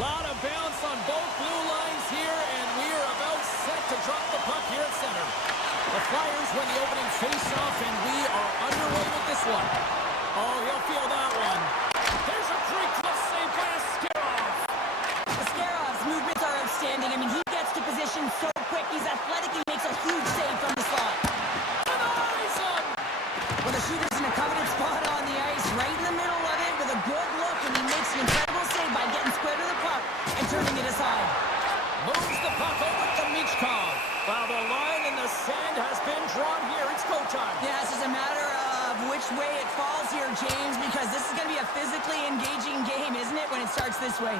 Lot of bounce on both blue lines here, and we are about set to drop the puck here at center. The Flyers win the opening face-off, and we are underway with this one. Oh, he'll feel that one. There's a great glove save by Askarov. Askarov's movements are outstanding. I mean, he gets to position so quick. He's athletic. He makes a huge save from the slot. Denies him. Well, the shooter's in a coveted spot on the ice, right in the middle of it with a good look, and he makes an incredible save by getting square to the puck and turning it aside. Moves the puck over to Michkov. Well, the line in the sand has been drawn here. It's go time. Yeah, it's just a matter of which way it falls here, James, because this is going to be a physically engaging game, isn't it, when it starts this way?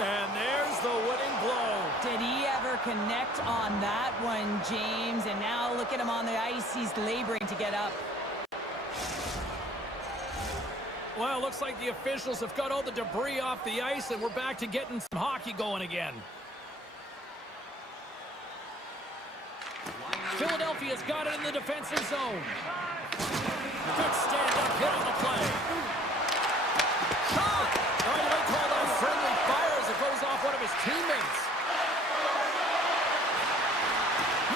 And there's the winning blow. Did he ever connect on that one, James? And now look at him on the ice. He's laboring to get up. Well, looks like the officials have got all the debris off the ice, and we're back to getting some hockey going again. Philadelphia's got it in the defensive zone. Good stand-up hit on the play. Shot! Oh, you might call that friendly fire as it goes off one of his teammates.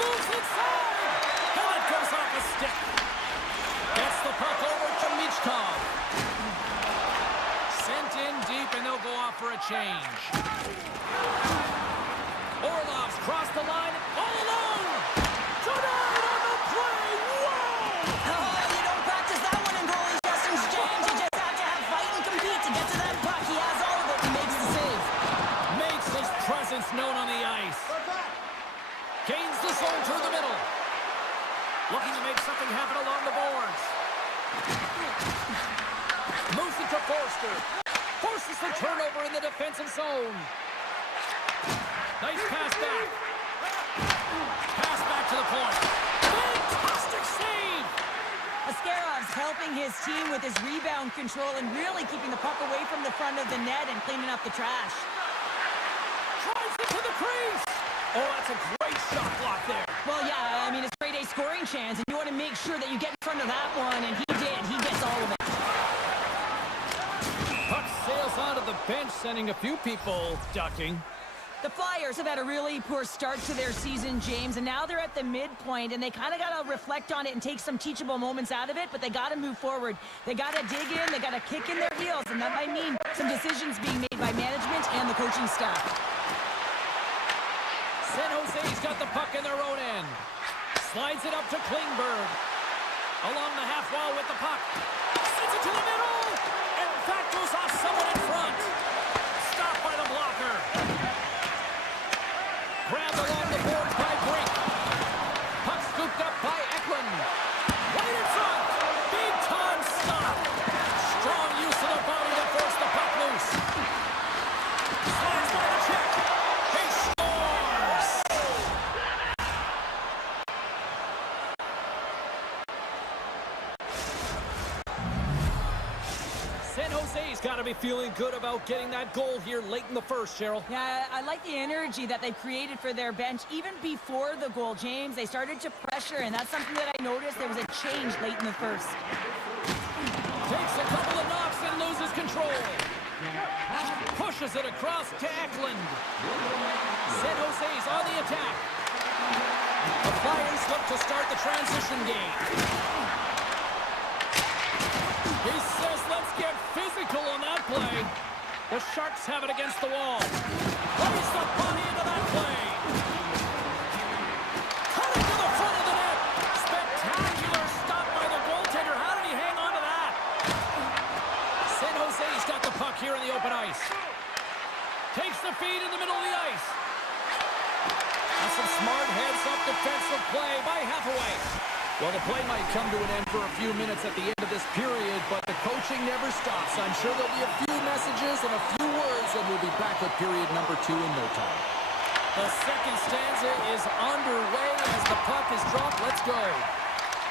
Moves inside! And it goes off a stick. Gets the puck over to Michkov. Sent in deep, and they'll go off for a change. Orlov's crossed the line all alone. Tonight on the play. Whoa! Oh, you don't practice that one in goalie sessions, James. You just have to have fight and compete to get to that puck. He has all of it and makes the save. Makes his presence known on the ice. Gains the zone through the middle. Looking to make something happen along the boards. Moves it to Forster. Forces the turnover in the defensive zone. Nice pass back. Pass back to the point. Fantastic save! Askarov's helping his team with his rebound control and really keeping the puck away from the front of the net and cleaning up the trash. Drives it to the crease. Oh, that's a great shot block there. Well, yeah, I mean, it's a great A scoring chance, and you want to make sure that you get in front of that one, and he did. He gets all of it. Puck sails onto the bench, sending a few people ducking. The Flyers have had a really poor start to their season, James, and now they're at the midpoint, and they kind of got to reflect on it and take some teachable moments out of it, but they got to move forward. They got to dig in, they got to kick in their heels, and that might mean some decisions being made by management and the coaching staff. San Jose's got the puck in their own end. Slides it up to Klingberg. Along the half wall with the puck. Sends it to the middle. And that goes off someone in front. Stopped by the blocker. Grabbed along the boards by Brink. Puck scooped up by Eklund. Right in front. Big time stop. Strong use of the body to force the puck loose. Slides by the check. He scores! San Jose's got to be feeling good about getting that goal here late in the first, Cheryl. Yeah, I like the energy that they created for their bench even before the goal, James. They started to pressure, and that's something that I noticed. There was a change late in the first. Takes a couple of knocks and loses control. Pushes it across to Eklund. San Jose's on the attack. The Flyers look to start the transition game. He says, let's get physical on that play. The Sharks have it against the wall. Plays the body into that play. Cutting to the front of the net. Spectacular stop by the goaltender. How did he hang on to that? San Jose's got the puck here in the open ice. Takes the feed in the middle of the ice. And some smart heads-up defensive play by Hathaway. Well, the play might come to an end for a few minutes at the end of this period, but the coaching never stops. I'm sure there'll be a few messages and a few words, and we'll be back with period number 2 in no time. The second stanza is underway as the puck is dropped. Let's go.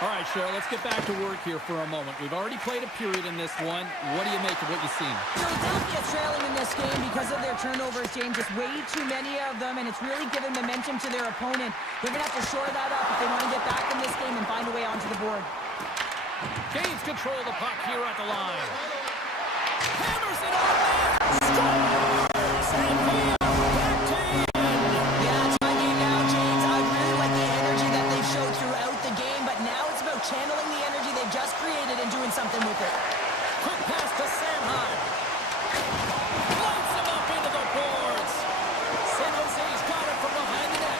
All right, Cheryl, let's get back to work here for a moment. We've already played a period in this one. What do you make of what you've seen? Philadelphia trailing in this game because of their turnovers, James. Just way too many of them, and it's really given momentum to their opponent. They're going to have to shore that up if they want to get back in this game and find a way onto the board. Gains control of the puck here at the line. Hammers it on there. Scores! And back to in. Yeah, tie game now, James. I really like the energy that they've showed throughout the game, but now it's about channeling the energy they've just created and doing something with it. Quick pass to Sanheim. Lights him up into the boards. San Jose's got it from behind the net.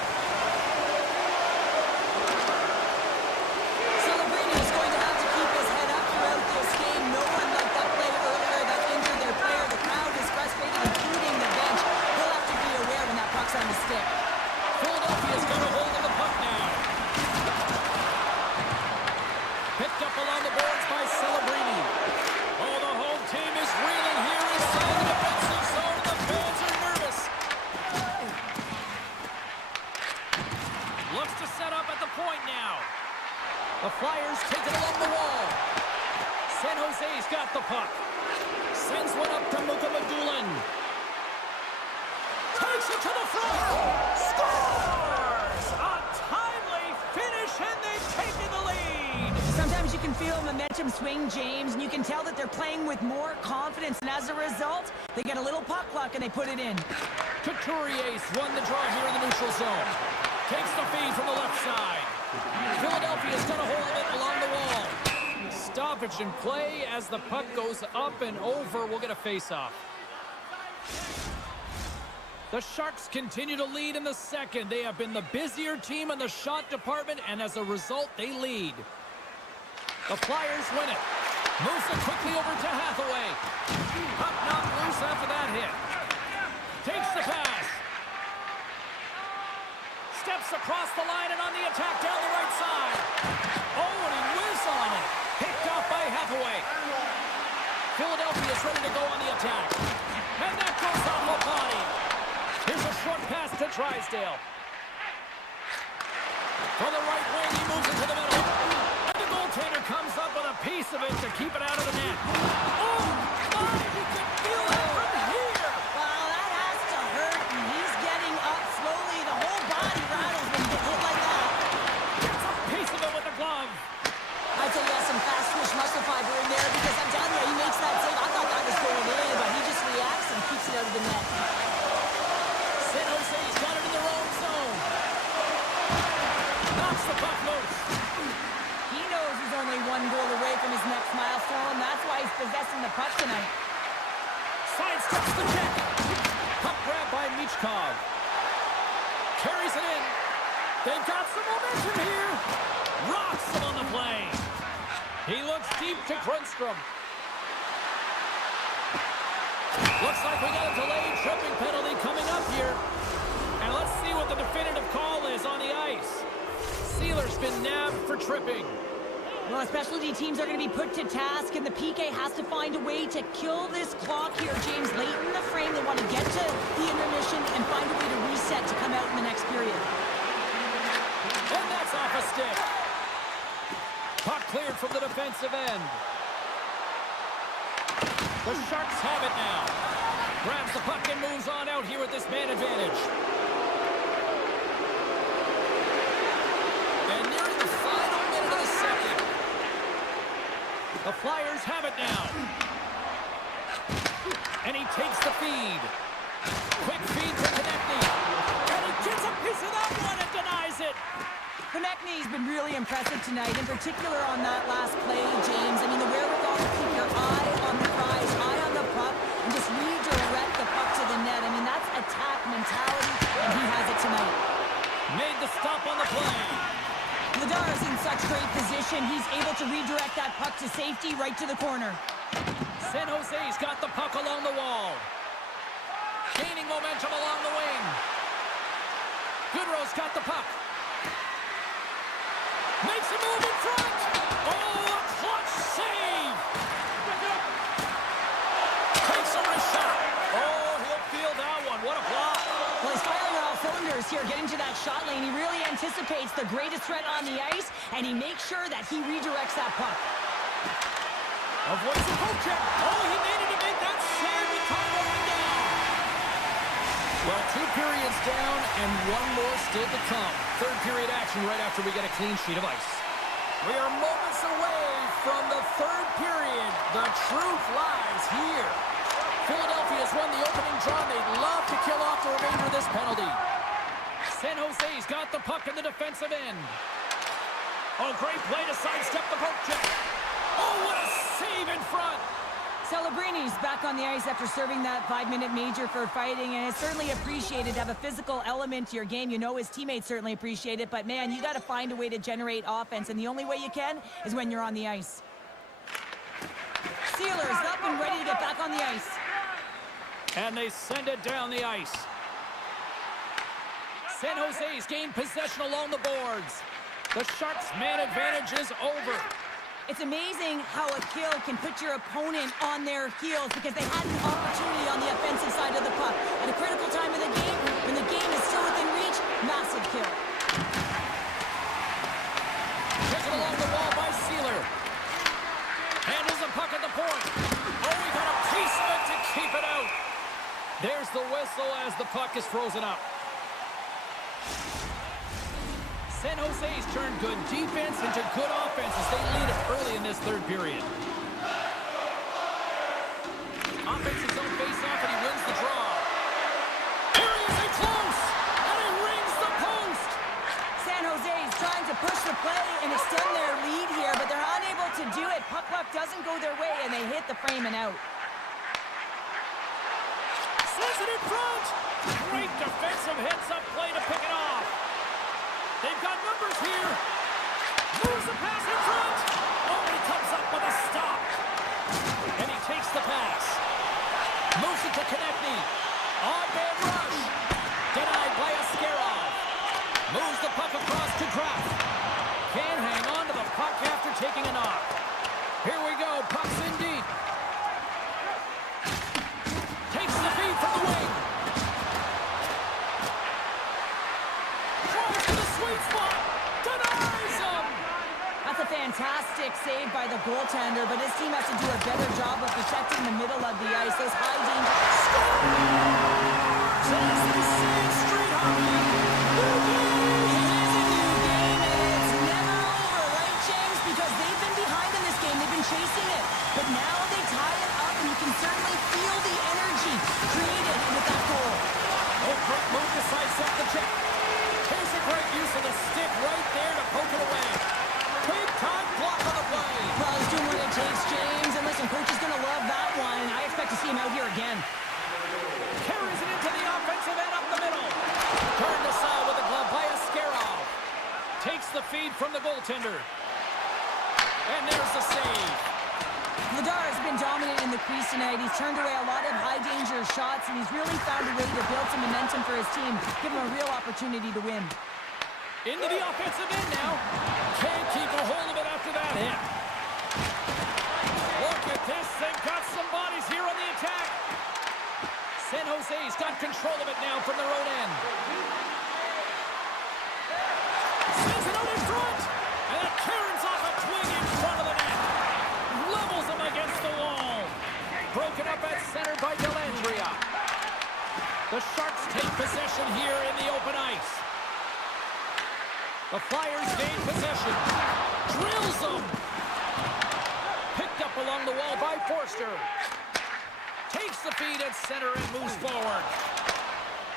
Celebrini is going to have to keep his head up throughout this game. No one like that play earlier that injured their player. The crowd is frustrated, including the bench. He'll have to be aware when that puck's on the stick. Philadelphia's got a hold of the puck now. Picked up along the boards by Celebrini. Oh, the home team is reeling here inside the defensive zone. The fans are nervous. Looks to set up at the point now. The Flyers take it along the wall. San Jose's got the puck. Sends one up to Mukamadulin. Takes it to the front. Scores! A timely finish, and they've taken the lead. Sometimes you can feel momentum swing, James, and you can tell that they're playing with more confidence, and as a result, they get a little puck luck and they put it in. Couturier won the draw here in the neutral zone. Takes the feed from the left side. Philadelphia's got a hold of it along the wall. Stoppage in play as the puck goes up and over. We'll get a face-off. The Sharks continue to lead in the second. They have been the busier team in the shot department, and as a result, they lead. The Flyers win it. Moves it quickly over to Hathaway. Puck knocked loose after that hit. Takes the pass. Steps across the line and on the attack down the right side. Oh, and he whizzed on it. Picked off by Hathaway. Philadelphia's ready to go on the attack. And that goes off the body. Here's a short pass to Drysdale. For the right wing, he moves it to the middle. And the goaltender comes up with a piece of it to keep it out of the net. Oh, my, you can feel it from here. Wow, that has to hurt, and he's getting up slowly. The whole body rattles when you get hit like that. Gets a piece of it with the glove. I'd say he has some fast twitch muscle fiber in there because I'm telling you, he makes that save. I thought that was going in, but he just reacts and keeps it out of the net. San Jose's got it in their own zone. Knocks the puck loose. He knows he's only one goal away from his next milestone. That's why he's possessing the puck tonight. Sidesteps the check. Puck grab by Michkov. Carries it in. They've got some momentum here. Rocks him on the play. He looks deep to Grundstrom. Looks like we got a delayed tripping penalty coming up here. And let's see what the definitive call is on the ice. Sealer's been nabbed for tripping. Well, specialty teams are going to be put to task, and the PK has to find a way to kill this clock here, James. Late in the frame, they want to get to the intermission and find a way to reset to come out in the next period. And that's off a stick. Puck cleared from the defensive end. The Sharks have it now. Grabs the puck and moves on out here with this man advantage. And nearing the final minute of the second. The Flyers have it now. And he takes the feed. Quick feed to Konechny. And he gets a piece of that one and denies it. Konechny's been really impressive tonight, in particular on that last play, James. I mean, the wherewithal to keep your eye on the prize, eye on the puck, and just redirect the puck to the net. I mean, that's attack mentality, and he has it tonight. Made the stop on the play. Ladar's in such great position. He's able to redirect that puck to safety right to the corner. San Jose's got the puck along the wall. Gaining momentum along the wing. Goodrow's got the puck. Makes a move in front. Oh, a clutch save. Takes a wrist shot. Oh, he'll feel that one. What a block. Well, he's firing on all cylinders here, getting to that shot lane. He really anticipates locates the greatest threat on the ice, and he makes sure that he redirects that puck. Avoids the poke check. Oh, he needed to make that save with time running down. Well, 2 periods down and 1 more still to come. Third period action right after we get a clean sheet of ice. We are moments away from the third period. The truth lies here. Philadelphia's won the opening draw. They'd love to kill off the remainder of this penalty. San Jose's got the puck in the defensive end. Oh, great play to sidestep the poke check. Oh, what a save in front. Celebrini's back on the ice after serving that 5-minute major for fighting, and it's certainly appreciated to have a physical element to your game. You know his teammates certainly appreciate it, but man, you got to find a way to generate offense, and the only way you can is when you're on the ice. Sealer's up and ready to get back on the ice. And they send it down the ice. San Jose's gained possession along the boards. The Sharks' man advantage is over. It's amazing how a kill can put your opponent on their heels because they had an opportunity on the offensive side of the puck. At a critical time of the game, when the game is still within reach, massive kill. Taken along the wall by Sealer. Handles the puck at the point. Oh, he got a piece of it to keep it out. There's the whistle as the puck is frozen up. San Jose's turned good defense into good offense as they lead it early in this third period. Offensive zone face-off, and he wins the draw. Here he is in close, and he rings the post. San Jose's trying to push the play and extend their lead here, but they're unable to do it. Puck luck doesn't go their way, and they hit the frame and out. Sends it in front. Great defensive hits-up play to pick it off. They've got numbers here. Moves the pass in front. Oh, he comes up with a stop. And he takes the pass. Moves it to Konechny. On-man rush. Denied by Askarov. Moves the puck across to Kraft. Can't hang on to the puck after taking a knock. Here we go. Puck's in deep. Takes the feed from the wing. Sweet spot, denies him! That's a fantastic save by the goaltender, but his team has to do a better job of protecting the middle of the ice. Those high danger... Scores! They save straight hockey! New game! It is a new game, and it's never over, right, James? Because they've been behind in this game. They've been chasing it. But now they tie it up, and you can certainly feel the energy created with that goal. Oh, great move to sidestep the check. Here's a great use of the stick right there to poke it away. Big time block on the play. Well, he's doing what it takes, James. And listen, coach is going to love that one. And I expect to see him out here again. Carries it into the offensive end up the middle. Turned aside with the glove by Askarov. Takes the feed from the goaltender. And there's the save. Vladar has been dominant in the crease tonight. He's turned away a lot of high-danger shots, and he's really found a way to build some momentum for his team, give him a real opportunity to win. Into the offensive end now. Can't keep a hold of it after that hit. Look at this. They've got some bodies here on the attack. San Jose's got control of it now from their own end. Sends it out in front. And it turns off a twig in front of the net. Levels him against the wall. Broken up at center by Dellandrea. The Sharks take possession here in the open ice. The Flyers gain possession. Drills them. Picked up along the wall by Forster. Takes the feed at center and moves forward.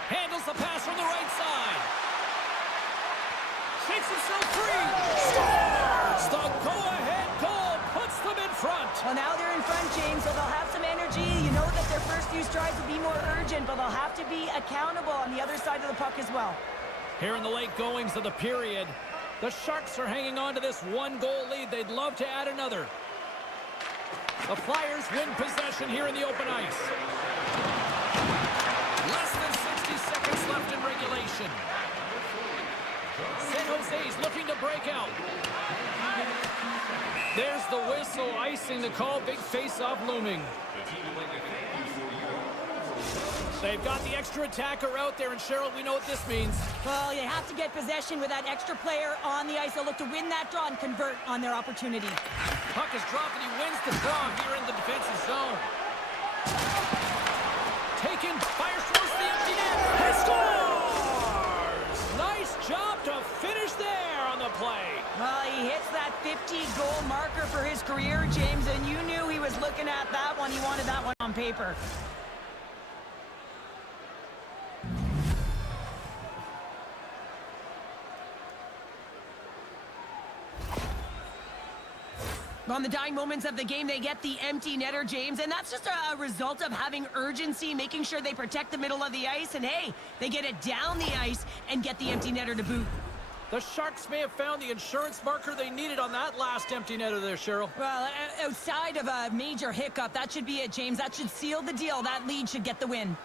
Handles the pass from the right side. Shakes himself free. Scores! The go-ahead goal puts them in front. Well, now they're in front, James, so they'll have some energy. You know that their first few strides will be more urgent, but they'll have to be accountable on the other side of the puck as well. Here in the late goings of the period, the Sharks are hanging on to this one-goal lead. They'd love to add another. The Flyers win possession here in the open ice. Less than 60 seconds left in regulation. San Jose's looking to break out. There's the whistle, icing the call. Big face-off looming. They've got the extra attacker out there, and Cheryl, we know what this means. Well, you have to get possession with that extra player on the ice. They'll look to win that draw and convert on their opportunity. Puck is dropped, and he wins the draw here in the defensive zone. Taken, fires towards the empty net. He scores! Nice job to finish there on the play. Well, he hits that 50-goal marker for his career, James, and you knew he was looking at that one. He wanted that one on paper. On the dying moments of the game, they get the empty netter, James, and that's just a result of having urgency, making sure they protect the middle of the ice, and hey, they get it down the ice and get the empty netter to boot. The Sharks may have found the insurance marker they needed on that last empty netter there, Cheryl. Well, outside of a major hiccup, that should be it, James. That should seal the deal. That lead should get the win.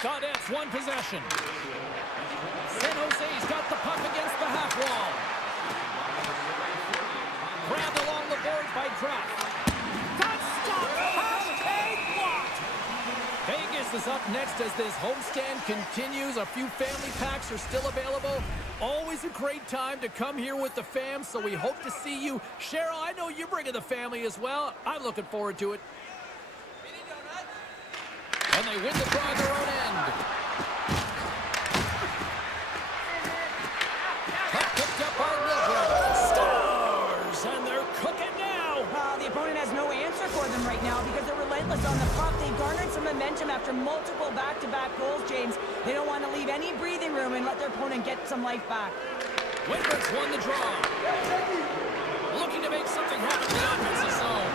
Gaudette's one possession. San Jose's got the puck against the half wall. Grabbed along the boards by Kraft. That's stopped! Hashtag blocked! Vegas is up next as this homestand continues. A few family packs are still available. Always a great time to come here with the fam, so we hope to see you. Cheryl, I know you're bringing the family as well. I'm looking forward to it. And they win the draw at their own end. Puck picked up by Milgram. Scores! And they're cooking now. The opponent has no answer for them right now because they're relentless on the puck. They garnered some momentum after multiple back-to-back goals, James. They don't want to leave any breathing room and let their opponent get some life back. Windberg's won the draw. Looking to make something happen in the offensive zone.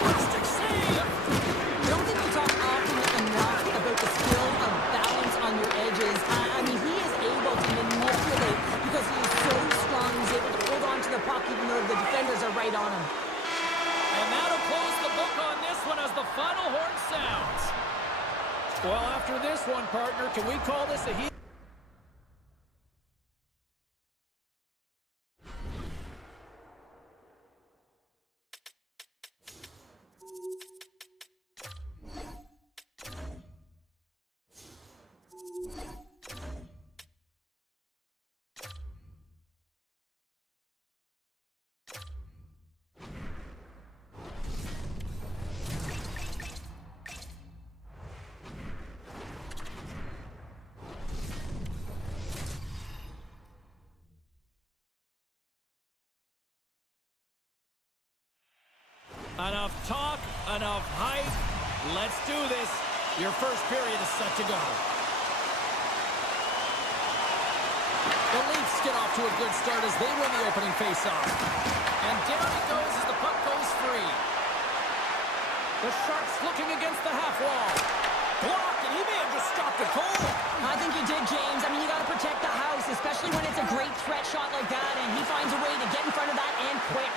Fantastic save! I don't think we talk often enough about the skill of balance on your edges. I mean, he is able to manipulate because he is so strong. He's able to hold on to the puck even though the defenders are right on him. And that'll close the book on this one as the final horn sounds. Well, after this one, partner, can we call this a heat? Enough talk, enough hype. Let's do this. Your first period is set to go. The Leafs get off to a good start as they win the opening faceoff. And down it goes as the puck goes free. The Sharks looking against the half wall. Blocked, and he may have just stopped a goal. I think you did, James. I mean, you got to protect the house, especially when it's a great threat shot like that, and he finds a way to get in front of that and quick.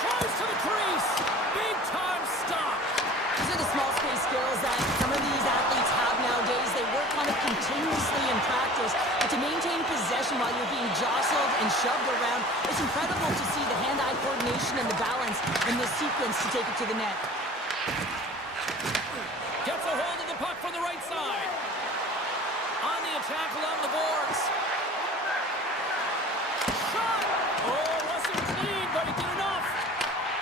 Tries to the crease. Big time stop. These are the small space skills that some of these athletes have nowadays. They work on it continuously in practice. But to maintain possession while you're being jostled and shoved around, it's incredible to see the hand-eye coordination and the balance in this sequence to take it to the net. Gets a hold of the puck from the right side. On the attack along the boards. Shot! Oh, wasn't clean, but he did enough.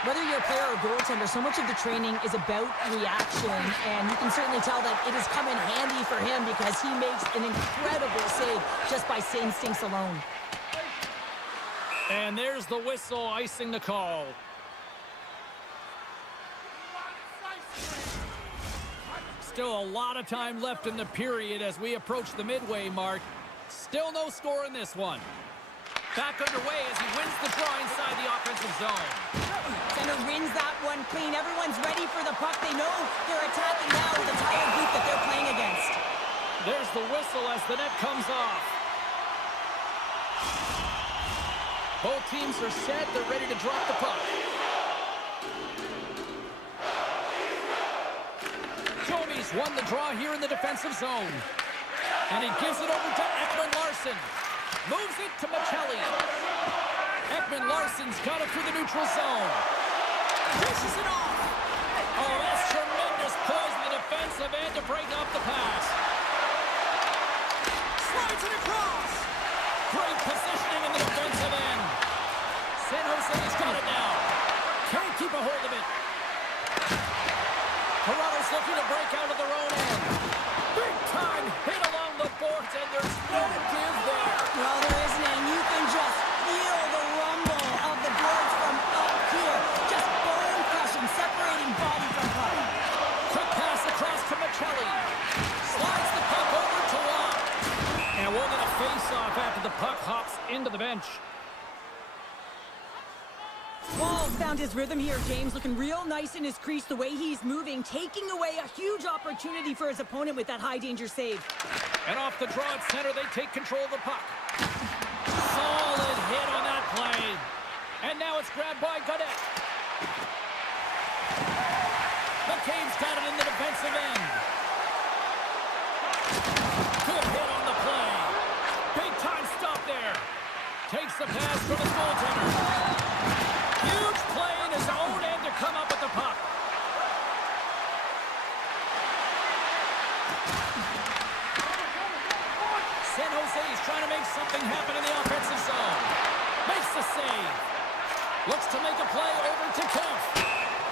Whether you're a player or goaltender, so much of the training is about reaction, and you can certainly tell that it has come in handy for him because he makes an incredible save just by instincts alone. And there's the whistle icing the call. Still a lot of time left in the period as we approach the midway mark. Still no score in this one. Back underway as he wins the draw inside the offensive zone. Center wins that one clean. Everyone's ready for the puck. They know they're attacking now with the entire group that they're playing against. There's the whistle as the net comes off. Both teams are set. They're ready to drop the puck. Joey's won the draw here in the defensive zone. And he gives it over to Ekman-Larsson. Moves it to Michelli. Ekman-Larsson's got it through the neutral zone. Pushes it off. Oh, that's tremendous poise in the defensive end to break up the pass. Slides it across. Great positioning in the defensive end. San Jose's got it now. Can't keep a hold of it. Toronto's looking to break out of their own end. Big time hit along the boards, and there's no give there. Well, there isn't, and you can just feel the rumble of the boards from up here. Just bone crushing, separating body from body. Quick pass across to Michelli. Slides the puck over to Rock. And we'll get a face-off after the puck hops into the bench. Walls found his rhythm here, James, looking real nice in his crease, the way he's moving, taking away a huge opportunity for his opponent with that high-danger save. And off the draw at center, they take control of the puck. Solid hit on that play. And now it's grabbed by Godet. McCabe's got it in the defensive end. Good hit on the play. Big time stop there. Takes the pass from his goaltender. Huge play in his own end to come up with the puck. San Jose's trying to make something happen in the offensive zone. Makes the save. Looks to make a play over to Kemp.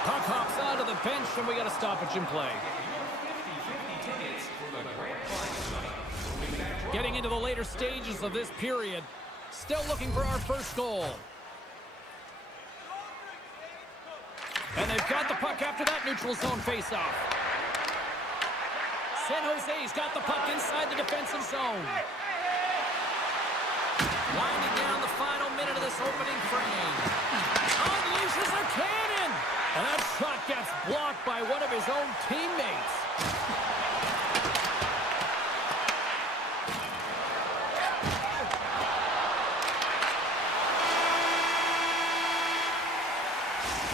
Puck hops out of the bench, and we got a stoppage in play. Getting into the later stages of this period. Still looking for our first goal. And they've got the puck after that neutral zone faceoff. San Jose's got the puck inside the defensive zone. Winding down the final minute of this opening frame. Unleashes a cannon! And that shot gets blocked by one of his own teammates.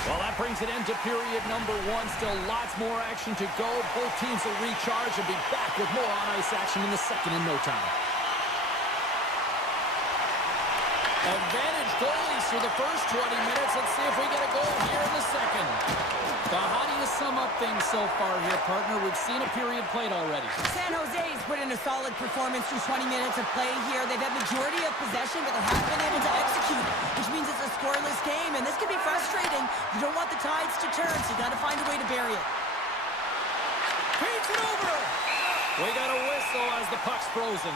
Well, that brings it into period number one. Still lots more action to go. Both teams will recharge and be back with more on-ice action in the second in no time. Advantage goalies through the first 20 minutes. Let's see if we get a goal here in the second. So how do you sum up things so far here, partner? We've seen a period played already. San Jose's put in a solid performance through 20 minutes of play here. They've had majority of possession, but they haven't been able to execute, which means it's a scoreless game, and this can be frustrating. You don't want the tides to turn, so you got to find a way to bury it. Paints it over! We got a whistle as the puck's frozen.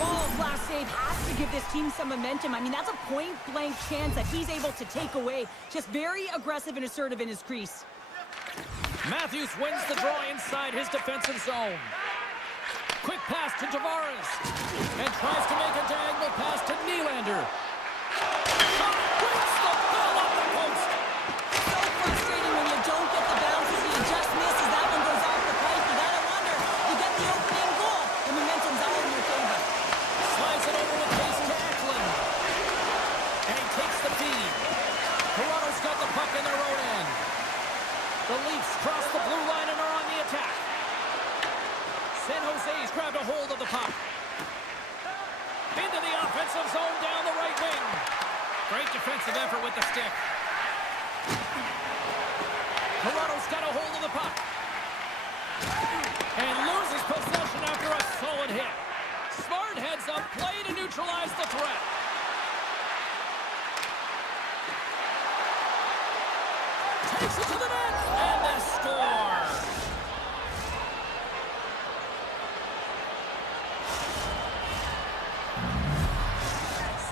Wall's last save has to give this team some momentum. I mean, that's a point-blank chance that he's able to take away. Just very aggressive and assertive in his crease. Matthews wins the draw inside his defensive zone. Quick pass to Tavares. And tries to make a diagonal pass to Nylander. Shot breaks the ball off the post. So frustrating when you don't get the bounces. He just misses. That one goes off the pipe. You gotta wonder, you get the opening goal. The momentum's all in your favor. Slides it over with pace to Eklund. And he takes the feed. Toronto's got the puck in their own end. The Leafs cross the blue line and are on the attack. San Jose's grabbed a hold of the puck. Into the offensive zone down the right wing. Great defensive effort with the stick. Toronto's got a hold of the puck. And loses possession after a solid hit. Smart heads up play to neutralize the threat. Takes it to the net, and they score.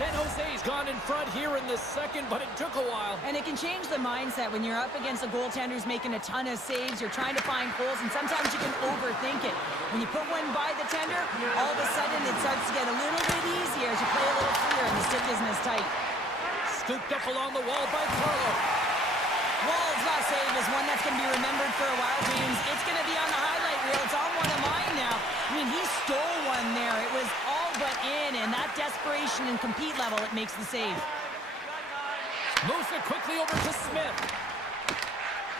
San Jose's gone in front here in the second, but it took a while. And it can change the mindset when you're up against a goaltender who's making a ton of saves. You're trying to find holes, and sometimes you can overthink it. When you put one by the tender, all of a sudden it starts to get a little bit easier as you play a little freer and the stick isn't as tight. Scooped up along the wall by Carlo. Wall's last save is one that's going to be remembered for a while, James. It's going to be on the highlight reel. It's on one of mine now. I mean, he stole one there. It was all but in, and that desperation and compete level, it makes the save. Moves it quickly over to Smith.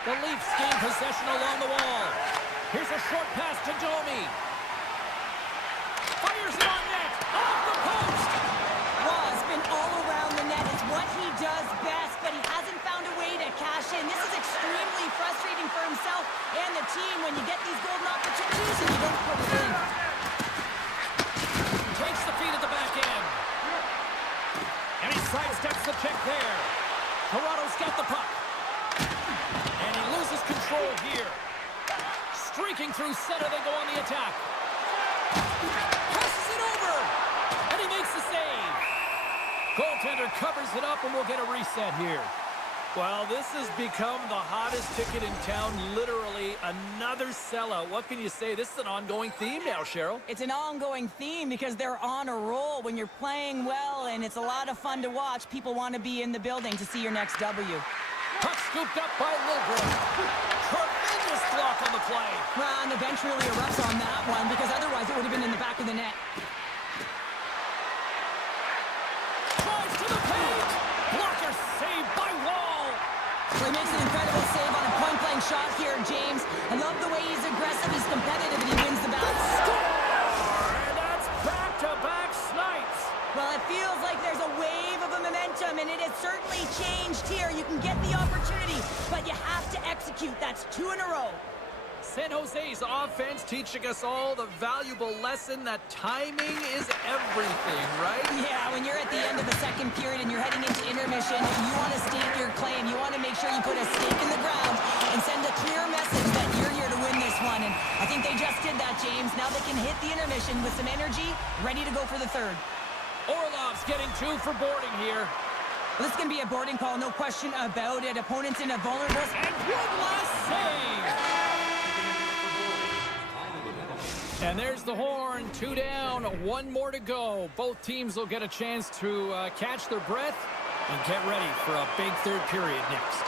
The Leafs gain possession along the wall. Here's a short pass to Domi. Fires it on net. Off the post. Wall's been all around the net. It's what he does best, but he hasn't found a way possession. This is extremely frustrating for himself and the team when you get these golden opportunities and you don't put it in. Takes the feed at the back end. And he sidesteps the check there. Toronto's got the puck. And he loses control here. Streaking through center, they go on the attack. Passes it over. And he makes the save. Goaltender covers it up, and we'll get a reset here. Well, this has become the hottest ticket in town, literally another sellout. What can you say? This is an ongoing theme now, Cheryl. It's an ongoing theme because they're on a roll. When you're playing well and it's a lot of fun to watch, people want to be in the building to see your next W. Puck scooped up by Liljegren. Tremendous block on the play. Well, and the bench really erupts on that one because otherwise it would have been in the back of the net. Drives to the paint. Blocker saved by Wall. Well, he makes an incredible save on a point-blank shot here, James. I love the way he's aggressive, he's competitive, and he wins the battle. Score! And that's back-to-back snipes. Well, it feels like there's a wave of a momentum, and it has certainly changed here. You can get the opportunity, but you have to execute. That's 2 in a row. San Jose's offense teaching us all the valuable lesson that timing is everything, right? Yeah, when you're at the end of the second period and you're heading into intermission, you want to state your claim. You want to make sure you put a stake in the ground and send a clear message that you're here to win this one. And I think they just did that, James. Now they can hit the intermission with some energy, ready to go for the third. Orlov's getting 2 for boarding here. Well, this is going to be a boarding call, no question about it. Opponents in a vulnerable... And one last save. And there's the horn. 2 down, 1 more to go. Both teams will get a chance to catch their breath and get ready for a big third period next.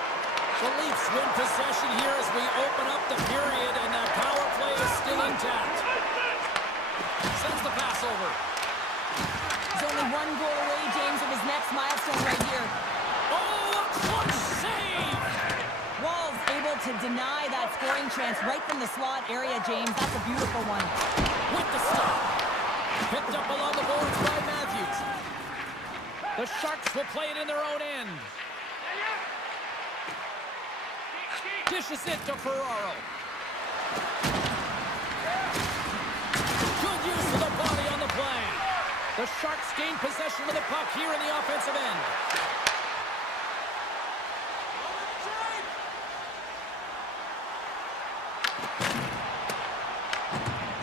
The Leafs win possession here as we open up the period, and that power play is still intact. Sends the pass over. He's only 1 goal away, James, from his next milestone right here. Oh, a clutch save! Wall's able to deny that scoring chance right from the slot area, James. That's a beautiful one. With the stop. Picked up along the boards by Matthews. The Sharks will play it in their own end. Dishes it to Ferraro. Good use of the body on the play. The Sharks gain possession of the puck here in the offensive end.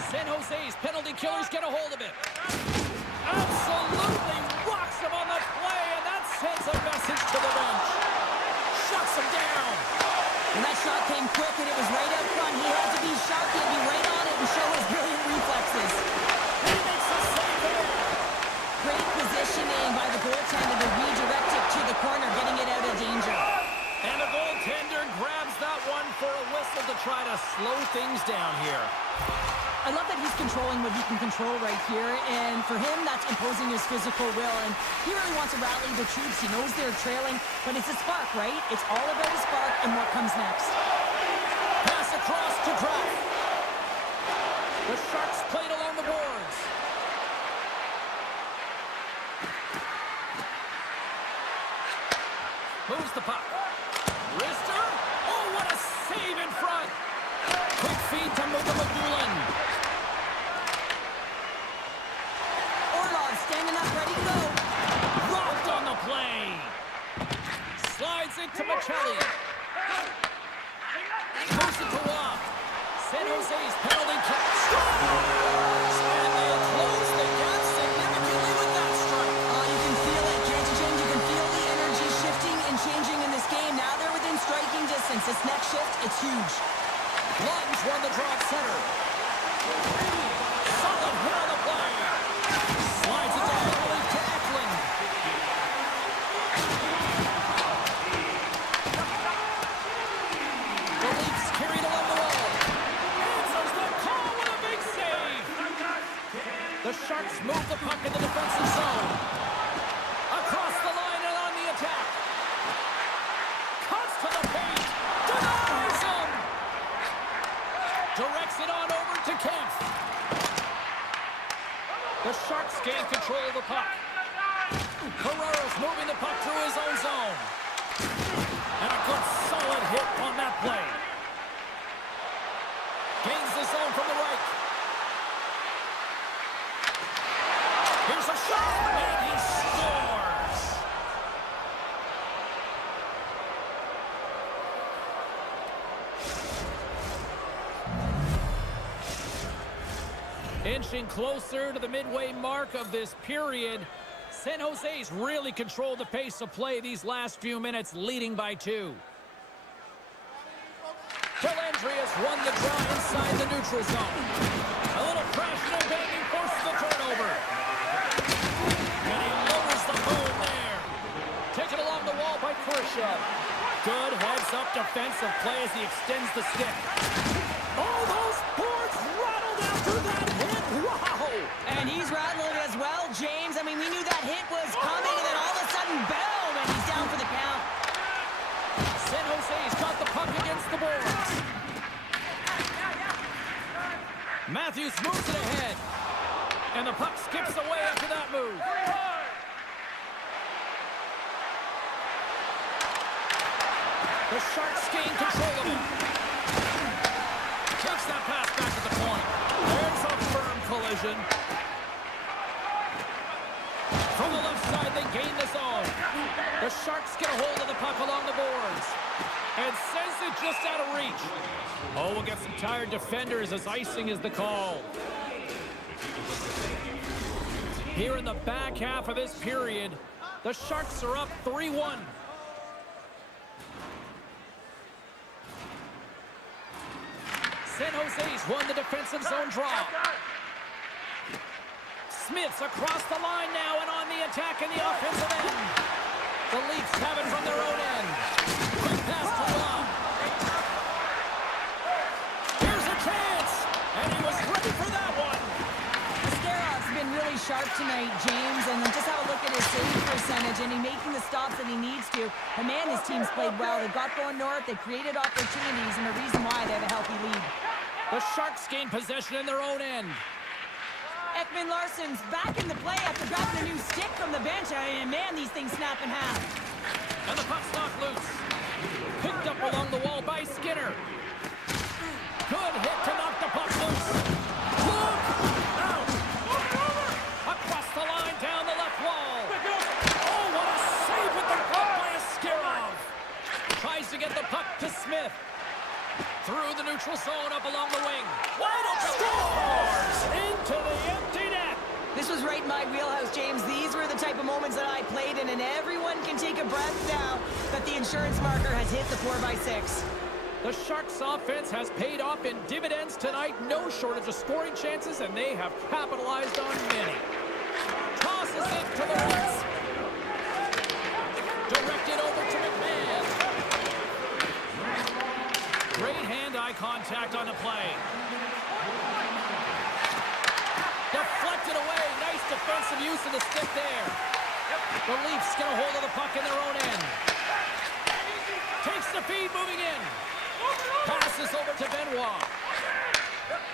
San Jose's penalty killers get a hold of it. Absolutely rocks him on the play, and that sends a message to the bench. Shuts him down. And that shot came quick, and it was right up front. He had to be sharp. He had to be right on it and show his brilliant reflexes. He makes a save there. Great positioning by the goaltender to redirect it to the corner, getting it out of danger. And the goaltender grabs that one for a whistle to try to slow things down here. I love that he's controlling what he can control right here, and for him, that's imposing his physical will, and he really wants to rally the troops. He knows they're trailing, but it's a spark, right? It's all about a spark and what comes next. Pass across to Kraft. The Sharks played along the boards. Moves the puck. Wrister. Oh, what a save in front. Quick feed to Mugamagulin. Orlov standing up, ready to go. Rocked on the play. Slides it to Michelli. Moves it to Rock. San Jose's penalty kick. Scores! And they close the gap significantly with that strike. Oh, you can feel it, can't you, James? You can feel the energy shifting and changing in this game. Now they're within striking distance. This next shift, it's huge. Lunge won the draw at center. Solid hit on the play. Slides it diagonally to Eklund. The Leafs carried along the wall. Answers the call with a big save. The Sharks move the puck in the defensive zone. Across the line and on the attack. Cuts to the paint. Denies him. Directs it on over to Kempf. The Sharks gain control of the puck. Carrero's moving the puck through his own zone. And a good solid hit on that play. Gains the zone from the right. Here's a shot, and he scores. Inching closer to the midway mark of this period. San Jose's really controlled the pace of play these last few minutes, leading by 2. Delandrius won the draw inside the neutral zone. A little crashing and banging forces the turnover. And he lowers the boom there. Taken along the wall by Khrushchev. Good heads-up defensive play as he extends the stick. Oh, those boards rattled after that hit. Wow! And he's rattling as well, James. I mean, we knew that hit was coming, and then all of a sudden, boom, and he's down for the count. San Jose's got the puck against the boards. Matthews moves it ahead. And the puck skips away after that move. The Sharks gain control of it. Takes that pass back to the point. There's a firm collision. From the left side, they gain the zone. The Sharks get a hold of the puck along the boards. And sends it just out of reach. Oh, we'll get some tired defenders as icing is the call. Here in the back half of this period, the Sharks are up 3-1. San Jose's won the defensive zone draw. Smith's across the line now and on the attack in the offensive end. The Leafs have it from their own end. Quick pass to Rob. Here's a chance, and he was ready for that one. Sterov's been really sharp tonight, James, and just have a look at his save percentage, and he's making the stops that he needs to. And man, his team's played well. They got going north, they created opportunities, and the reason why they have a healthy lead. The Sharks gain possession in their own end. Ekman Larsson's back in the play after grabbing a new stick from the bench. And man, these things snap in half. And the puck's knocked loose. Picked up along the wall by Skinner. Good hit to knock the puck loose. Look! Out! Across the line, down the left wall. Oh, what a save with the puck by Askarov. Tries to get the puck to Smith. Through the neutral zone, up along the wing. Wide open. Scores! Into the empty net. This was right in my wheelhouse, James. These were the type of moments that I played in, and everyone can take a breath now that the insurance marker has hit the 4x6. The Sharks' offense has paid off in dividends tonight. No shortage of scoring chances, and they have capitalized on many. Tosses it to the right. Directed over to McMahon. Great hand-eye contact on the play. Deflected away. Nice defensive use of the stick there. The Leafs get a hold of the puck in their own end. Takes the feed, moving in. Passes over to Benoit.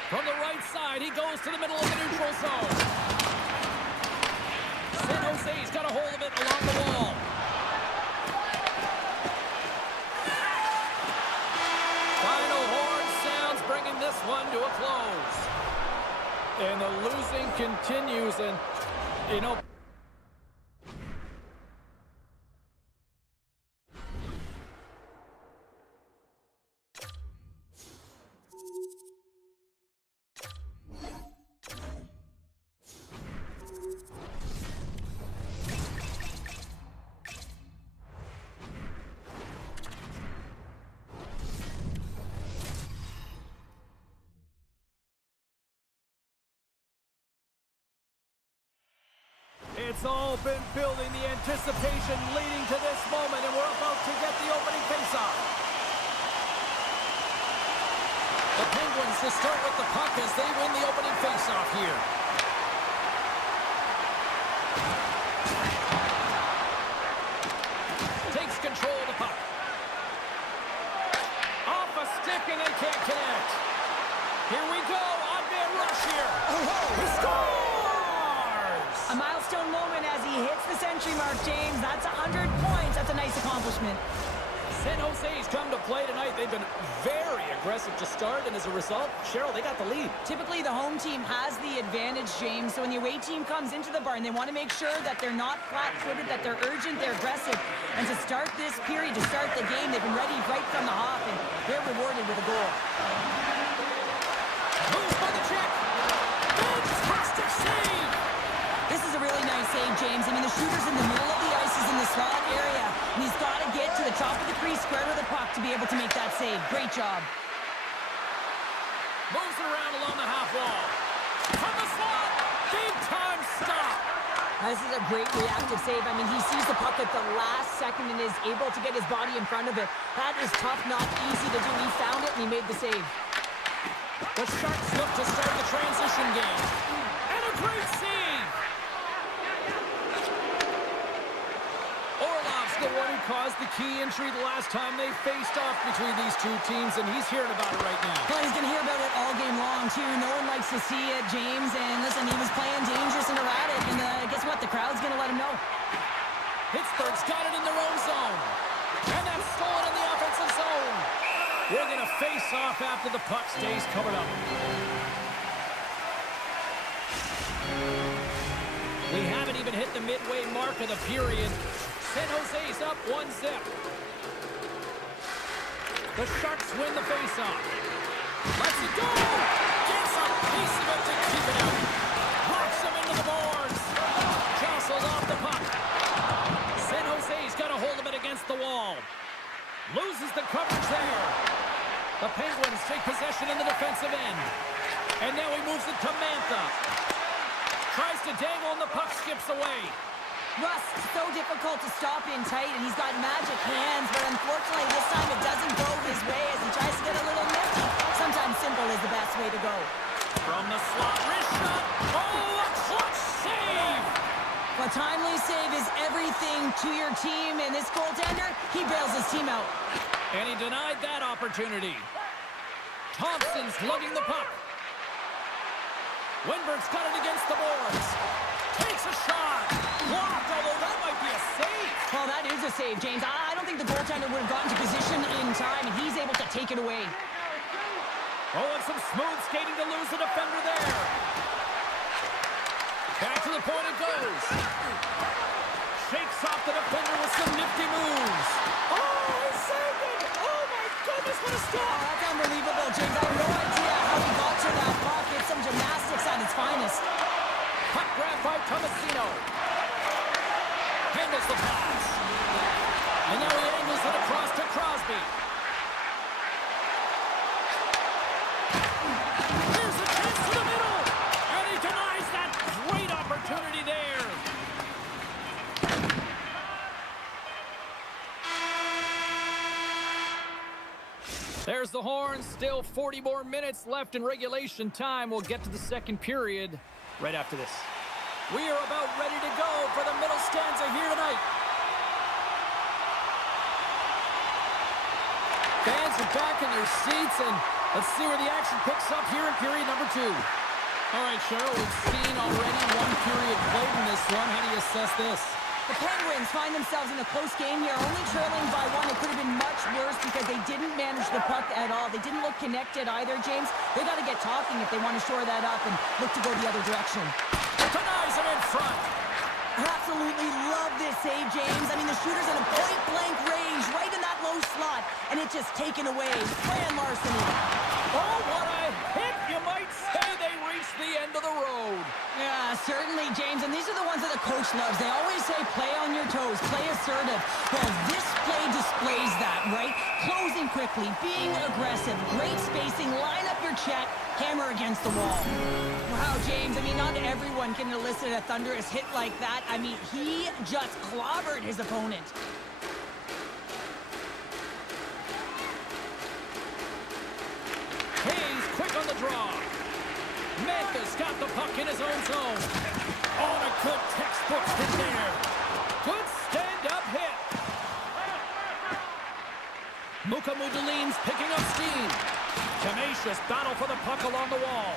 From the right side, he goes to the middle of the neutral zone. San Jose's got a hold of it along the wall. Final horn sounds, bringing this one to a close. And the losing continues, and, you know... It's all been building, the anticipation leading to this moment, and we're about to get the opening faceoff. The Penguins to start with the puck as they win the opening faceoff here. Takes control of the puck. Off a stick, and they can't connect. Here we go, odd-man rush here. He scores! A milestone moment as he hits the century mark, James. That's 100 points. That's a nice accomplishment. San Jose's come to play tonight. They've been very aggressive to start, and as a result, Cheryl, they got the lead. Typically, the home team has the advantage, James. So when the away team comes into the barn, they want to make sure that they're not flat-footed, that they're urgent, they're aggressive. And to start this period, to start the game, they've been ready right from the hop, and they're rewarded with a goal. Moves by the check. Fantastic save. This is a really nice save, James. I mean, the shooter's in the middle of the ice. He's in the slot area, and he's got to get to the top of the crease, square with the puck to be able to make that save. Great job. Moves it around along the half wall. From the slot. Big time stop. This is a great reactive save. I mean, he sees the puck at the last second and is able to get his body in front of it. That is tough, not easy to do. He found it, and he made the save. The Sharks look to start the transition game. And a great save. Orlov's the one who caused the key injury the last time they faced off between these two teams, and he's hearing about it right now. Well, he's going to hear about it all game long, too. No one likes to see it, James. And listen, he was playing dangerous and erratic, and guess what? The crowd's going to let him know. Pittsburgh's got it in their own zone. And that's stolen in the offensive zone. We're going to face off after the puck stays covered up. We haven't even hit the midway mark of the period. San Jose's up 1-0. The Sharks win the faceoff. Lets it go! Gets a piece of it to keep it out. Knocks him into the boards. Jostles off the puck. San Jose's got a hold of it against the wall. Loses the coverage there. The Penguins take possession in the defensive end. And now he moves it to Mantha. Tries to dangle and the puck skips away. Rust, so difficult to stop in tight, and he's got magic hands, but unfortunately this time it doesn't go his way as he tries to get a little nifty. Sometimes simple is the best way to go. From the slot, wrist shot. Oh, a clutch save! A timely save is everything to your team, and this goaltender, he bails his team out. And he denied that opportunity. Thompson's lugging the puck. Wenberg's got it against the boards. Takes a shot. Blocked, although that might be a save. Well, that is a save, James. I don't think the goaltender would have gotten to position in time, and he's able to take it away. Oh, and some smooth skating to lose the defender there. Back to the point it goes. Shakes off the defender with some nifty moves. Oh, he saved it! Oh, my goodness, what a Oh, stop! that's unbelievable, James. I have no idea how he got to that puck. It's some gymnastics at its finest. Puck grab by Tomasino. Handles the pass. And now he angles it across to Crosby. Here's a chance to the middle. And he denies that great opportunity there. There's the horn. Still 40 more minutes left in regulation time. We'll get to the second period right after this. We are about ready to go for the middle stanza here tonight. Fans are back in their seats, and let's see where the action picks up here in period number 2. All right, Cheryl, we've seen already one period played in this one. How do you assess this? The Penguins find themselves in a close game here, only trailing by 1. It could have been much worse because they didn't manage the puck at all. They didn't look connected either, James. They got to get talking if they want to shore that up and look to go the other direction. Denies him in front. I absolutely love this save, James. I mean, the shooter's in a point-blank range right in that low slot, and it's just taken away. Grand larceny. Oh, what a hit! You might say they reached the end of the road. Yeah, certainly, James. And these are the ones that the coach loves. They always say, play on your toes, play assertive. Well, this play displays that, right? Closing quickly, being aggressive, great spacing, line up your check, hammer against the wall. Wow, James, I mean, not everyone can elicit a thunderous hit like that. I mean, he just clobbered his opponent. Hayes quick on the draw. Memphis got the puck in his own zone. Oh, and a good textbook hit there. Good stand-up hit. Muka Mudulin's picking up steam. Tenacious battle for the puck along the wall.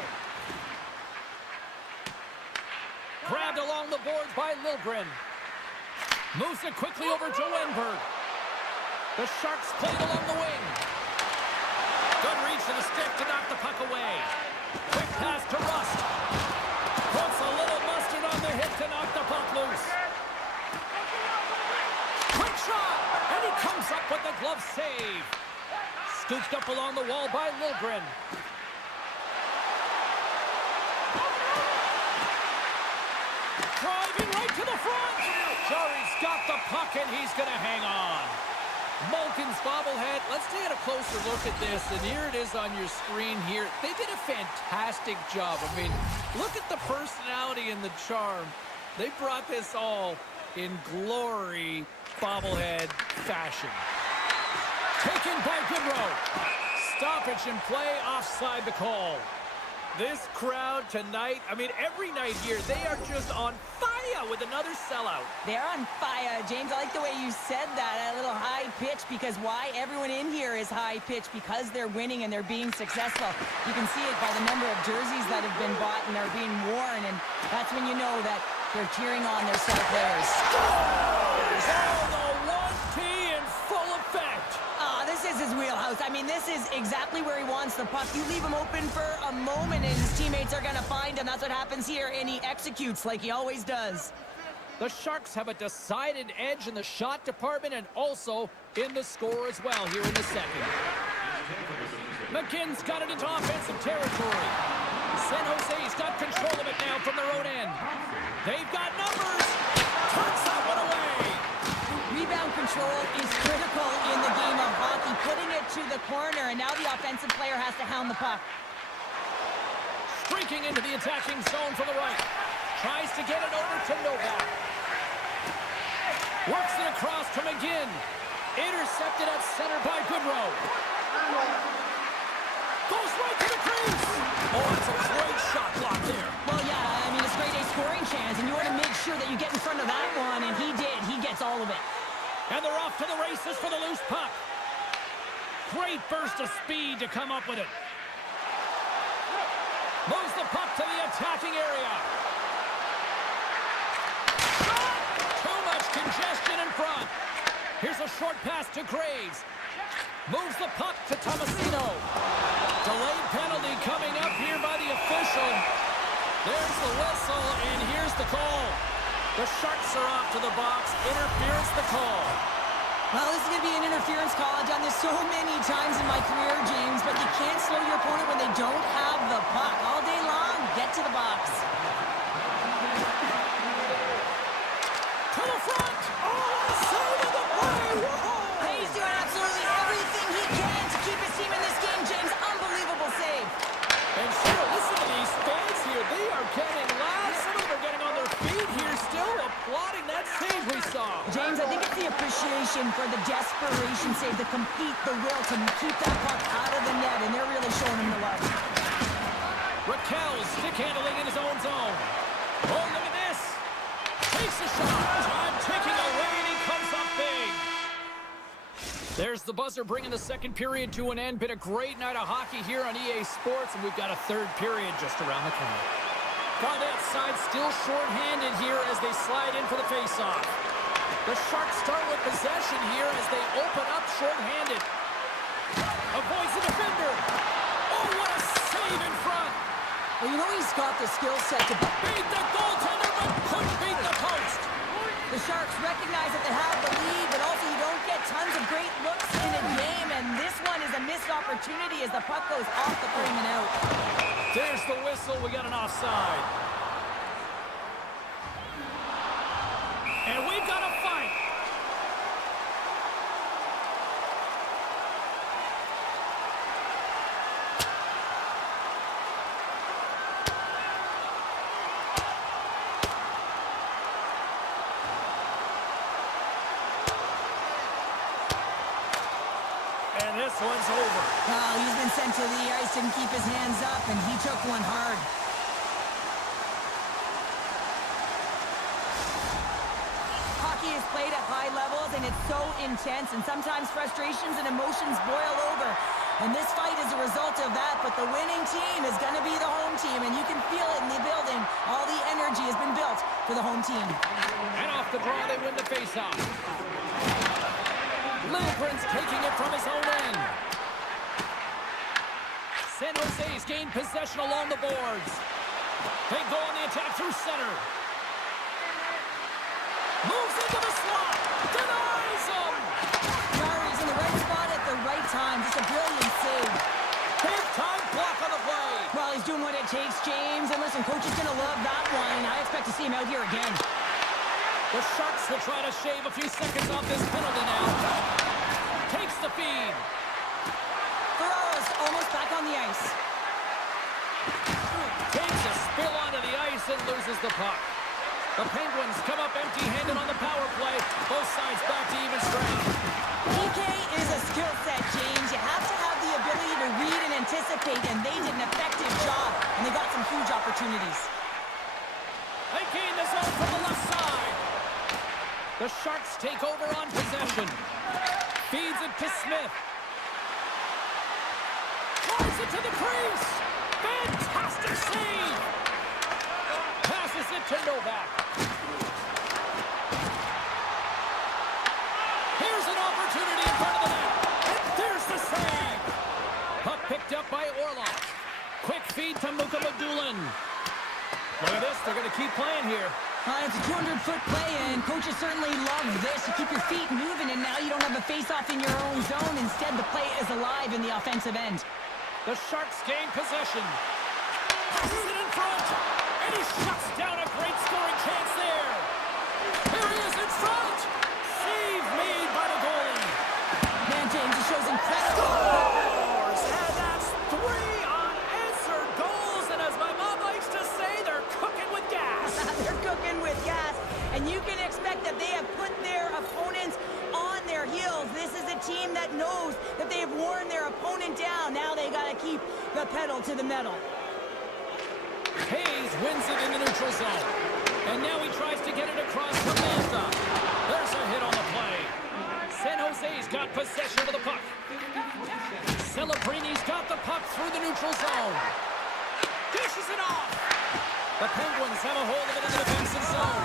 Grabbed along the boards by Liljegren. Moves it quickly over to Wenberg. The Sharks played along the wing. Good reach to the stick to knock the puck away. Quick pass to Rust. Puts a little mustard on the hit to knock the puck loose. Quick shot! And he comes up with the glove save. Scooped up along the wall by Liljegren. Driving right to the front. Jarry's got the puck, and he's going to hang on. Malkin's bobblehead. Let's take a closer look at this, and here it is on your screen here. They did a fantastic job. I mean, look at the personality and the charm. They brought this all in glory bobblehead fashion. Taken by Goodrow. Stoppage in play, offside the call. This crowd tonight, I mean, every night here, they are just on fire with another sellout. They're on fire. James, I like the way you said that, a little high pitch, because why? Everyone in here is high pitch because they're winning and they're being successful. You can see it by the number of jerseys that have been bought and are being worn, and that's when you know that they're cheering on their star players. Scores! Oh, the 1P in full effect. This is his wheelhouse. I mean, this is exactly where he wants the puck. You leave him open for a moment, and his teammates are going to find him. That's what happens here, and he executes like he always does. The Sharks have a decided edge in the shot department and also in the score as well here in the second. McGinn's got it into offensive territory. San Jose's got control of it now from their own end. They've got numbers. Turns that one away. Rebound control is critical in the game of hockey. Putting it to the corner, and now the offensive player has to hound the puck. Streaking into the attacking zone from the right. Tries to get it over to Novak. Works it across to McGinn. Intercepted at center by Goodrow. Goes right to the crease. Oh, it's a great shot block there. Well, yeah, I mean, it's a great A scoring chance, and you want to make sure that you get in front of that one, and he did. He gets all of it. And they're off to the races for the loose puck. Great burst of speed to come up with it. Moves the puck to the attacking area. Too much congestion in front. Here's a short pass to Graves. Moves the puck to Tomasino. Delayed penalty coming up here by the official. There's the whistle, and here's the call. The Sharks are off to the box. Interference the call. Well, this is going to be an interference call. I've done this so many times in my career, James, but you can't slow your opponent when they don't have the puck. All day long, get to the box. To the front! Oh, save of the play! Whoa! He's doing absolutely everything he can to keep his team in this game, James. Unbelievable save. And sure, listen to these fans here. They are getting loud. Some of them are getting on their feet here, still applauding that save we saw. James, I think it's the appreciation for the desperation save, the compete, the will to keep that puck out of the net, and they're really showing him the love. Raquel stick handling in his own zone. Oh, look at this. Takes a shot. Time taking away, and he comes up big. There's the buzzer bringing the second period to an end. Been a great night of hockey here on EA Sports, and we've got a third period just around the corner. Garnett's side still short-handed here as they slide in for the face-off. The Sharks start with possession here as they open up short-handed. Avoids the defender. Oh, what a save in front. Well, you know he's got the skill set to Beat the goaltender, but couldn't beat the post. The Sharks recognize that they have the lead, but also you don't get tons of great looks in a game, and this one is a missed opportunity as the puck goes off the frame and out. There's the whistle. We got an offside. And we've got a fight. And this one's over. Well, he's been sent to the ice, didn't keep his hands up, and he took one hard. Hockey is played at high levels, and it's so intense, and sometimes frustrations and emotions boil over. And this fight is a result of that, but the winning team is going to be the home team, and you can feel it in the building. All the energy has been built for the home team. And off the draw, they win the faceoff. Lindgren's taking it from his own end. San Jose's gained possession along the boards. They go on the attack through center. Moves into the slot. Denies him. Jarry's in the right spot at the right time. Just a brilliant save. Big time block on the play. Well, he's doing what it takes, James. And listen, coach is going to love that one. And I expect to see him out here again. The Sharks will try to shave a few seconds off this penalty now. Takes the feed. Ferraro's almost back on the ice. Takes a spill onto the ice and loses the puck. The Penguins come up empty-handed on the power play. Both sides back to even strength. PK is a skill set, James. You have to have the ability to read and anticipate, and they did an effective job, and they got some huge opportunities. They gain the zone from the left side. The Sharks take over on possession. Feeds it to Smith. Drives it to the crease. Fantastic save. Passes it to Novak. Here's an opportunity in front of the net. And there's the save. Puck picked up by Orlov. Quick feed to Mukamadulin. Look at this. They're going to keep playing here. It's a 200-foot play, and coaches certainly love this. You keep your feet moving, and now you don't have a face-off in your own zone. Instead, the play is alive in the offensive end. The Sharks gain possession. Passes it in front. And he shuts down a great scoring chance there. Here he is in front. Save made by the goalie. Man, James, it shows incredible. Scores! And that's 3 unanswered goals. And as my mom likes to say, they're cooking with gas. They're cooking with gas, and you can expect that they have put their opponents on their heels. This is a team that knows that they have worn their opponent down. Now they got to keep the pedal to the metal. Hayes wins it in the neutral zone. And now he tries to get it across to Mantha. There's a hit on the play. San Jose's got possession of the puck. Celebrini's got the puck through the neutral zone. Dishes it off. The Penguins have a hold of it in the defensive zone.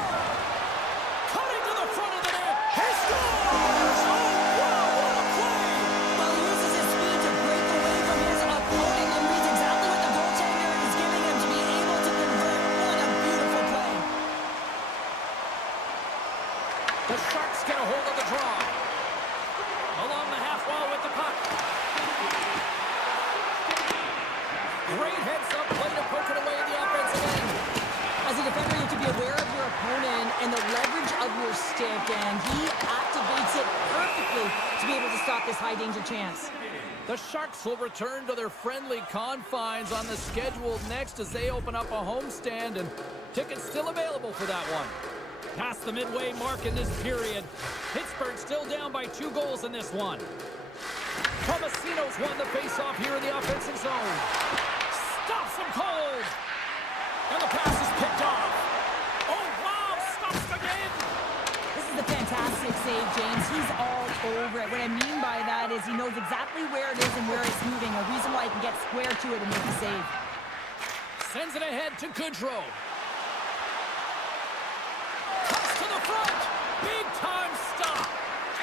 Coming to the front of the net. He scores! Oh, wow, what a play! Well, he uses his speed to break away from his opponent and reads exactly what the goaltender is giving him to be able to convert. What a beautiful play. The Sharks get a hold of the draw. Along the half wall with the puck. Great heads-up play to poke it away in the offensive end. As a defender, you have to be aware of your opponent and the leverage of your stick, and he activates it perfectly to be able to stop this high-danger chance. The Sharks will return to their friendly confines on the schedule next as they open up a homestand, and tickets still available for that one. Past the midway mark in this period, Pittsburgh still down by 2 goals in this one. Tomasino's won the faceoff here in the offensive zone. Stops him cold. And the pass is picked off. Oh, wow, stops again. This is a fantastic save, James. He's all over it. What I mean by that is he knows exactly where it is and where it's moving, a reason why he can get square to it and make the save. Sends it ahead to Goodrow. Cuts to the front. Big time stop.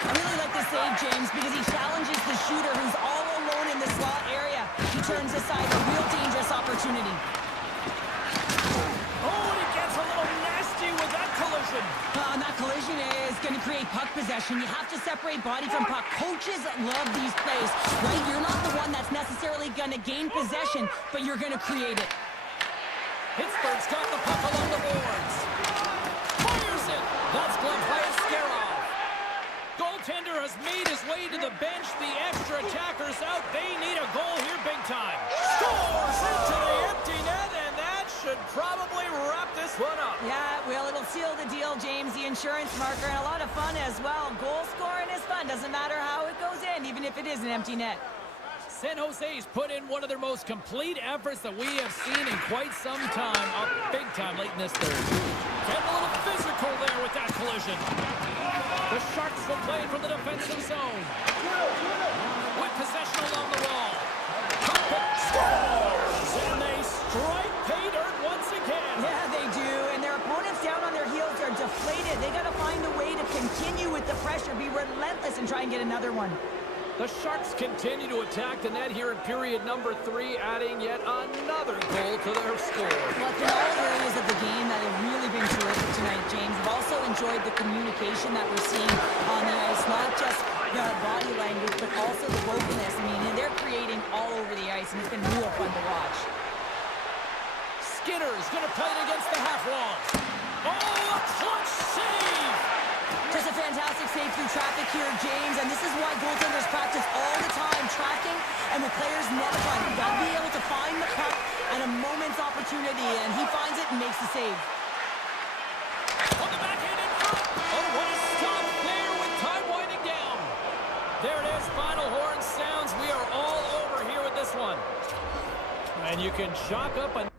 I really like this save, James, because he challenges the shooter who's all alone in the slot area. He turns aside a real dangerous opportunity. Oh, and he gets a little nasty with that collision. And that collision is going to create puck possession. You have to separate body from puck. Coaches love these plays, right? You're not the one that's necessarily going to gain possession, but you're going to create it. Pittsburgh's got the puck along the boards. Fires it. That's gloved by Askarov. Goaltender has made his way to the bench. The extra attackers out. They need a goal here big time. Scores into the empty net, and that should probably wrap this one up. Yeah, well, it'll seal the deal, James. The insurance marker, and a lot of fun as well. Goal scoring is fun. Doesn't matter how it goes in, even if it is an empty net. San Jose's put in one of their most complete efforts that we have seen in quite some time. Up big time late in this third. Getting a little physical there with that collision. The Sharks will play from the defensive zone. With possession along the wall. Scores! And they strike pay dirt once again. Yeah, they do. And their opponents down on their heels are deflated. They got to find a way to continue with the pressure, be relentless, and try and get another one. The Sharks continue to attack the net here in period number 3, adding yet another goal to their score. Well, in all areas of the game that have really been terrific tonight, James. I've also enjoyed the communication that we're seeing on the ice, not just the body language, but also the vocalness. I mean, they're creating all over the ice, and it's been real fun to watch. Skinner's going to play it against the half wall. Oh, a clutch save! Just a fantastic save through traffic here, James, and this is why goaltenders practice all the time, tracking, and with players net front. You've got to be able to find the puck at a moment's opportunity, and he finds it and makes the save. On the backhand in front. Oh, what a stop there with time winding down. There it is, final horn sounds. We are all over here with this one. And you can chalk up a